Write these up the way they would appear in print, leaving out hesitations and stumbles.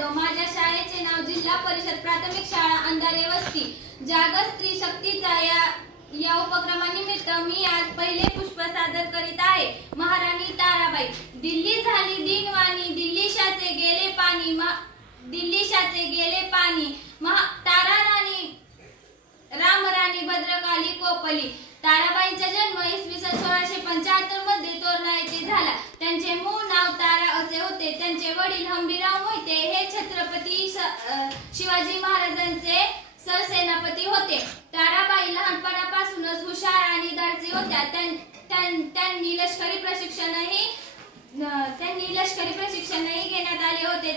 जाधव, माझ्या शाळेचे नाव जिल्हा परिषद प्राथमिक शाळा अंधारे वस्ती. जागतिक स्त्री शक्तीचा या उपक्रमानिमित्त मी आज पहिले पुष्प सादर करीत आहे. महाराणी ताराबाई. दिल्ली झाली दिनवाणी, दिल्लीशाचे गेले पाणी, दिल्लीशाचे गेले पाणी. तारा राणी रामराणी भद्रकाली कोपली. ताराबाईंचा जन्म इसवी सन 1675 मध्ये तोरणा येथे झाला. त्यांचे मूळ नाव तारा असे होते. त्यांचे वडील हंबीरराव मोहिते हे छत्रपती शिवाजी महाराजांचे सरसेनापती होते. ताराबाई लहानपणापासूनच हुशार आणि धाडसी होत्या. त्यांनी लष्करी प्रशिक्षणही घेण्यात आले होते.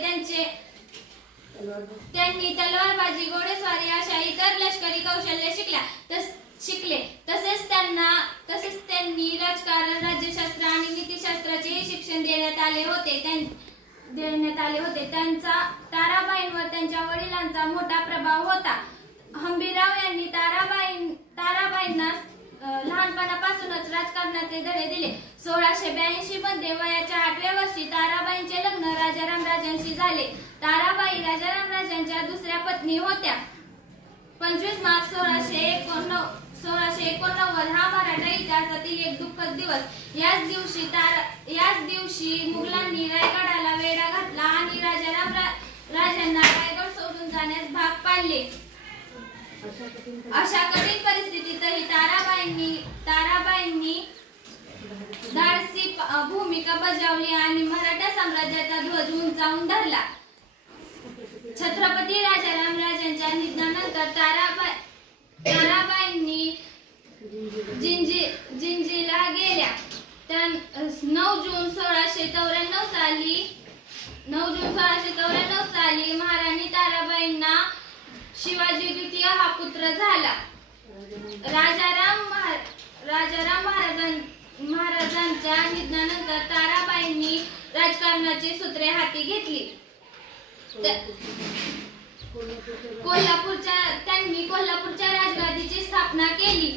त्यांनी तलवारबाजी, घोडेस्वारी अशा इतर लष्करी कौशल्य शिकले. तसेच त्यांनी राजकारण, राज्यशास्त्र आणि नीतिशास्त्राचे शिक्षण देण्यात आले होते. त्यांचा ताराबाईंवर त्यांच्या वडिलांचा मोठा प्रभाव होता. हंबीरराव यांनी ताराबाईंना लहानपणापासूनच राजकारणाचे धडे दिले. 1682 मध्ये वयाच्या 8व्या वर्षी ताराबाईंचे लग्न राजाराम राजांशी झाले. ताराबाई राजाराम दुसऱ्या पत्नी होत्या. 25 मार्च 1689 हा मराठा इतिहासातील एक दुःखद दिवस. याच दिवशी मुघलांनी रायगडाला वेढा घातला आणि राजाराम राजांना रायगड सोडून जाण्यास भाग पाडले. अशा कठीण परिस्थितीतही ताराबाईंनी धाडसी भूमिका बजावली आणि मराठा साम्राज्याचा ध्वज उंचावून धरला. छत्रपती राजाराम राजांच्या निधनानंतर ताराबाईंनी जिंजीला गेल्या. 9 जून 1694 साली महाराणी ताराबाईंना शिवाजी द्वितीय हा पुत्र झाला. राजाराम महाराजांच्या निधनानंतर ताराबाईंनी राजकारणाची सूत्रे हाती घेतली. त्यांनी कोल्हापूरच्या राजगादीची स्थापना केली.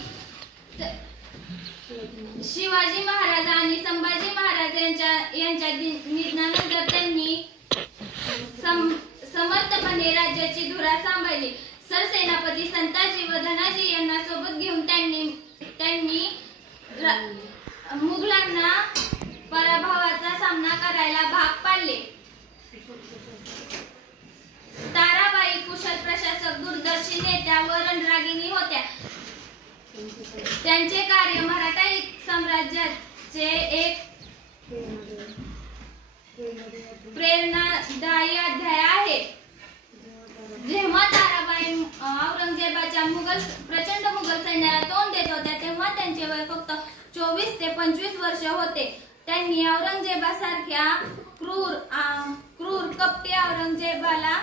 शिवाजी महाराज आणि संभाजी महाराज यांच्या निधनानंतर त्यांनी समर्थपणे राज्याची धुरा सांभाळली. सरसेनापती संताजी व धनाजी यांना सोबत घेऊन त्यांनी मुघलांना पराभवाचा सामना करायला भाग पाडले. ताराबाई कुशल प्रशासक, दूरदर्शी नेत्या व रणरागिणी होत्या. त्यांचे कार्य मराठा साम्राज्याचे एक प्रेरणादायी अध्याय आहे. जेव्हा ताराबाई औरंगजेबाच्या प्रचंड मुघल सैन्याला तोंड देत होत्या तेव्हा त्यांचे वय फक्त 24 ते 25 वर्ष होते. त्यांनी औरंगजेबासारख्या क्रूर कपटी औरंगजेबाला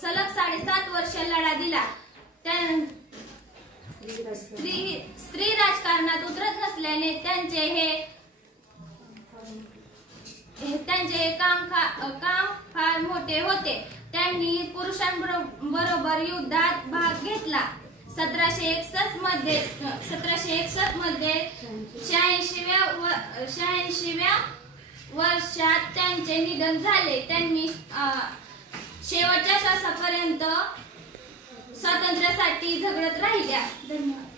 सलग 7.5 वर्ष लढा दिला. स्त्री राजकारणात उतरत नसल्याने त्यांचे काम फार मोठे होते. त्यांनी पुरुषांबरोबर युद्धात भाग घेतला. 1761 मध्ये 86व्या वर्षात त्यांचे निधन झाले. त्यांनी शेवटच्या श्वासापर्यंत स्वातंत्र्यासाठी झगडत राहिल्या. धन्यवाद.